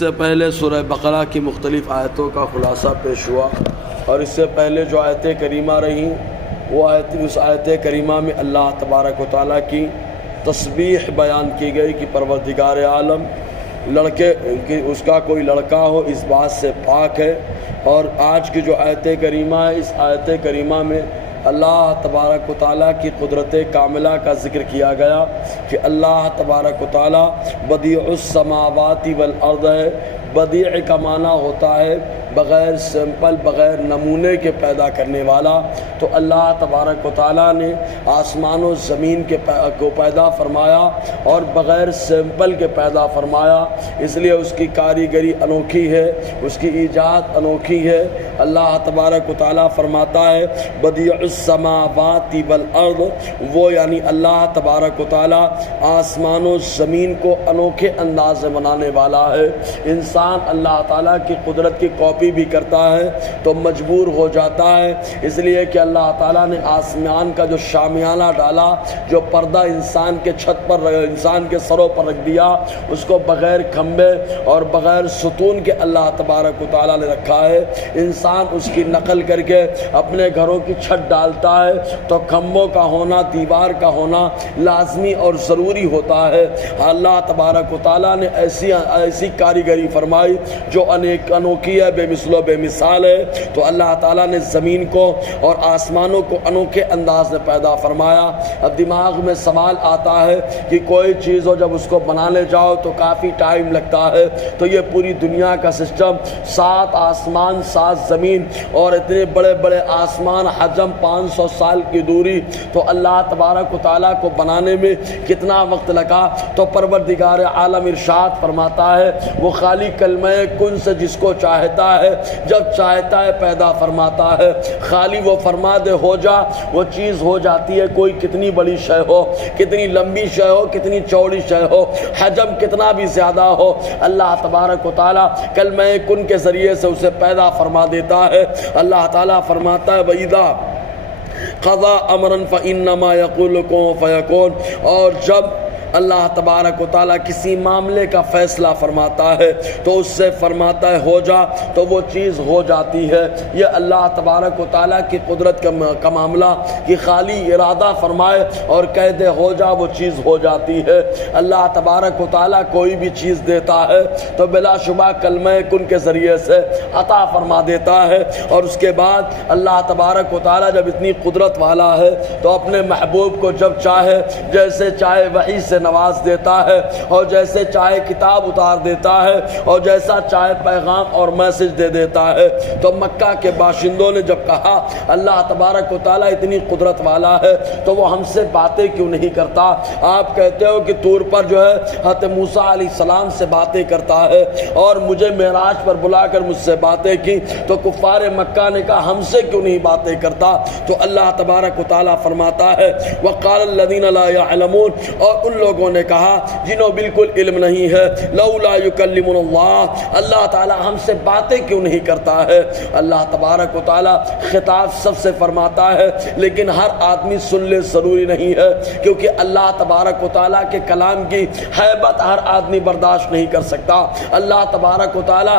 سے پہلے سورہ بقرہ کی مختلف آیتوں کا خلاصہ پیش ہوا، اور اس سے پہلے جو آیتیں کریمہ رہیں وہ اس آیت کریمہ میں اللہ تبارک و تعالیٰ کی تسبیح بیان کی گئی کہ پروردگار عالم لڑکے کہ اس کا کوئی لڑکا ہو اس بات سے پاک ہے۔ اور آج کی جو آیت کریمہ ہے، اس آیت کریمہ میں اللہ تبارک و تعالیٰ کی قدرت کاملہ کا ذکر کیا گیا کہ اللہ تبارک و تعالیٰ بدیع السماوات والارض ہے۔ بدیع کا معنی ہوتا ہے بغیر سیمپل، بغیر نمونے کے پیدا کرنے والا۔ تو اللہ تبارک و تعالیٰ نے آسمان و زمین کو پیدا فرمایا اور بغیر سیمپل کے پیدا فرمایا، اس لیے اس کی کاریگری انوکھی ہے، اس کی ایجاد انوکھی ہے۔ اللہ تبارک و تعالیٰ فرماتا ہے بدیع السماوات والارض، وہ یعنی اللہ تبارک و تعالیٰ آسمان و زمین کو انوکھے انداز میں بنانے والا ہے۔ انسان اللہ تعالیٰ کی قدرت کی کاپی بھی کرتا ہے تو مجبور ہو جاتا ہے، اس لیے کہ اللہ تعالیٰ نے آسمان کا جو شامیانہ ڈالا، جو پردہ انسان کے چھت پر، انسان کے سروں پر رکھ دیا، اس کو بغیر کھمبے اور بغیر ستون کے اللہ تبارک و تعالیٰ نے رکھا ہے۔ انسان اس کی نقل کر کے اپنے گھروں کی چھت ڈالتا ہے تو کھمبوں کا ہونا، دیوار کا ہونا لازمی اور ضروری ہوتا ہے۔ اللہ تبارک و تعالیٰ نے ایسی کاریگری فرمائی جو انوکھی ہے، بے مثل و بے مثال ہے۔ تو اللہ تعالیٰ نے زمین کو اور آسمانوں کو انوکھے انداز میں پیدا فرمایا۔ اب دماغ میں سوال آتا ہے کہ کوئی چیز ہو جب اس کو بنانے جاؤ تو کافی ٹائم لگتا ہے، تو یہ پوری دنیا کا سسٹم، 7 آسمان 7 زمین اور اتنے بڑے بڑے آسمان، حجم 500 سال کی دوری، تو اللہ تبارک و تعالیٰ کو بنانے میں کتنا وقت لگا؟ تو پروردگار عالم ارشاد فرماتا ہے وہ خالی کلمہ کن سے جس کو چاہتا ہے، جب چاہتا ہے پیدا فرماتا ہے۔ خالی وہ فرما دے ہو جا، وہ چیز ہو جاتی ہے، کوئی کتنی بڑی شے ہو، کتنی لمبی شے ہو، کتنی چوڑی شے ہو، حجم کتنا بھی زیادہ ہو، اللہ تبارک و تعالیٰ کلمہ کن کے ذریعے سے اسے پیدا فرما دیتا ہے۔ اللہ تعالیٰ فرماتا ہے وَإِذَا قَضَىٰ أَمْرًا فَإِنَّمَا يَقُولُ كُن فَيَكُونُ، اور جب اللہ تبارک و تعالیٰ کسی معاملے کا فیصلہ فرماتا ہے تو اس سے فرماتا ہے ہو جا، تو وہ چیز ہو جاتی ہے۔ یہ اللہ تبارک و تعالیٰ کی قدرت کا معاملہ کہ خالی ارادہ فرمائے اور کہہ دے ہو جا، وہ چیز ہو جاتی ہے۔ اللہ تبارک و تعالیٰ کوئی بھی چیز دیتا ہے تو بلا شبہ کلمہ کن کے ذریعے سے عطا فرما دیتا ہے۔ اور اس کے بعد اللہ تبارک و تعالیٰ جب اتنی قدرت والا ہے تو اپنے محبوب کو جب چاہے، جیسے چاہے وحی سے نواز دیتا ہے، اور جیسے چاہے کتاب اتار دیتا ہے، اور جیسا چاہے پیغام اور میسج دے دیتا ہے۔ تو مکہ کے باشندوں نے جب کہا اللہ تبارک و تعالیٰ اتنی قدرت والا ہے تو وہ ہم سے باتیں کیوں نہیں کرتا؟ آپ کہتے ہو کہ طور پر جو ہے حضرت موسیٰ علیہ السلام سے باتیں کرتا ہے اور مجھے معراج پر بلا کر مجھ سے باتیں کی، تو کفار مکہ نے کہا ہم سے کیوں نہیں باتیں کرتا؟ تو اللہ تبارک و تعالیٰ فرماتا ہے وَقَالَ الَّذِينَ لَا يَعْلَمُونَ، اور ان لوگوں نے کہا جنہوں بالکل علم نہیں ہے، لولا یکلمنا اللہ، اللہ تعالیٰ ہم سے باتیں کیوں نہیں کرتا ہے؟ اللہ تبارک و تعالیٰ خطاب سب سے فرماتا ہے، لیکن ہر آدمی سن لے ضروری نہیں ہے، کیونکہ اللہ تبارک و تعالیٰ کے کلام کی ہیبت ہر آدمی برداشت نہیں کر سکتا۔ اللہ تبارک و تعالیٰ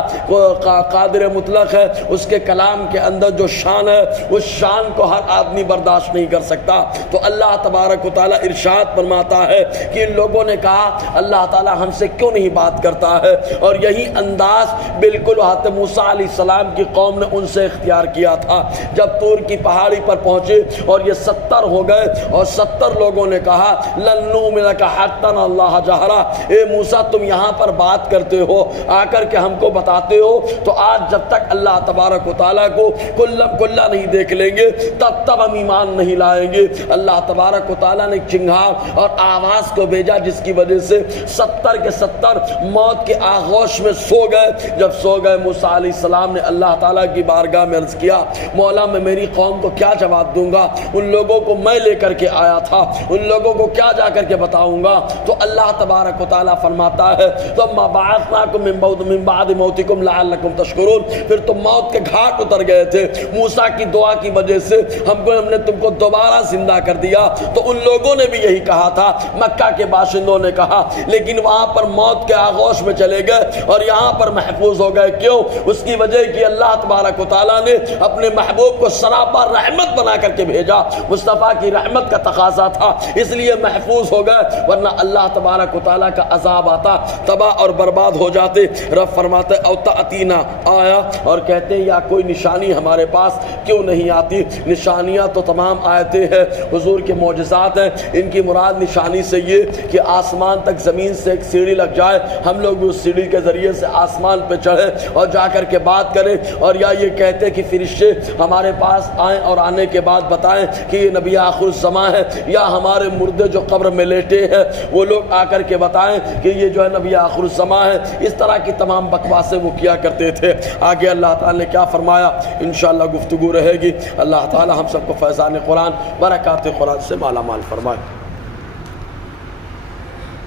قادر مطلق ہے، اس کے کلام کے اندر جو شان ہے اس شان کو ہر آدمی برداشت نہیں کر سکتا۔ تو اللہ تبارک و تعالیٰ ارشاد فرماتا ہے کہ ان لوگوں نے کہا اللہ تعالیٰ ہم سے کیوں نہیں بات کرتا ہے، اور یہی انداز بالکل حضرت موسیٰ علیہ السلام کی قوم نے ان سے اختیار کیا تھا۔ جب طور کی پہاڑی پر پہنچے اور یہ 70 ہو گئے اور 70 لوگوں نے کہا لن نؤمن لک حتی نری اللہ جہرا، اے موسیٰ تم یہاں پر بات کرتے ہو، آ کر کے ہم کو بتاتے ہو، تو آج جب تک اللہ تبارک و تعالیٰ کو کلا نہیں دیکھ لیں گے تب ہم ایمان نہیں لائیں گے۔ اللہ تبارک و تعالیٰ نے چنگھار اور آواز کو بھیجا جس کی وجہ سے 70 کے 70 موت کے آغوش میں سو گئے۔ جب سو گئے موسیٰ علیہ السلام نے اللہ تعالیٰ کی بارگاہ میں عرض کیا مولا میں میری قوم کو کیا جواب دوں گا؟ ان لوگوں کو میں لے کر کے آیا تھا، ان لوگوں کو کیا جا کر کے بتاؤں گا؟ تو اللہ تبارک و تعالیٰ فرماتا ہے ثم بعثناکم من بعد موتکم لعلکم تشکرون، پھر تم موت کے گھاٹ اتر گئے تھے، موسیٰ کی دعا کی وجہ سے ہم نے تم کو دوبارہ زندہ کر دیا۔ تو ان لوگوں نے بھی یہی کہا تھا، مکہ کے کے باشندوں نے کہا، لیکن وہاں پر موت کے آغوش میں چلے گئے اور یہاں پر محفوظ ہو گئے۔ کیوں؟ اس کی وجہ کہ اللہ تبارک و تعالیٰ نے اپنے محبوب کو سراپا رحمت بنا کر کے بھیجا، مصطفیٰ کی رحمت کا تقاضا تھا، اس لیے محفوظ ہو گئے، ورنہ اللہ تبارک و تعالیٰ کا عذاب آتا، تباہ اور برباد ہو جاتے۔ رب فرماتے او تأتینا آیا، اور کہتے ہیں یا کوئی نشانی ہمارے پاس کیوں نہیں آتی؟ نشانیاں تو تمام آیتیں ہیں، حضور کے معجزات ہیں، ان کی مراد نشانی سے یہ کہ آسمان تک زمین سے ایک سیڑھی لگ جائے، ہم لوگ بھی اس سیڑھی کے ذریعے سے آسمان پہ چڑھے اور جا کر کے بات کریں، اور یا یہ کہتے کہ فرشتے ہمارے پاس آئیں اور آنے کے بعد بتائیں کہ یہ نبی آخر الزمان ہے، یا ہمارے مردے جو قبر میں لیٹے ہیں وہ لوگ آ کر کے بتائیں کہ یہ جو ہے نبی آخر الزمان ہے۔ اس طرح کی تمام بکواسیں وہ کیا کرتے تھے۔ آگے اللہ تعالیٰ نے کیا فرمایا؟ انشاءاللہ گفتگو رہے گی۔ اللہ تعالیٰ ہم سب کو فیضان قرآن، برکات قرآن سے مالا مال فرمائے۔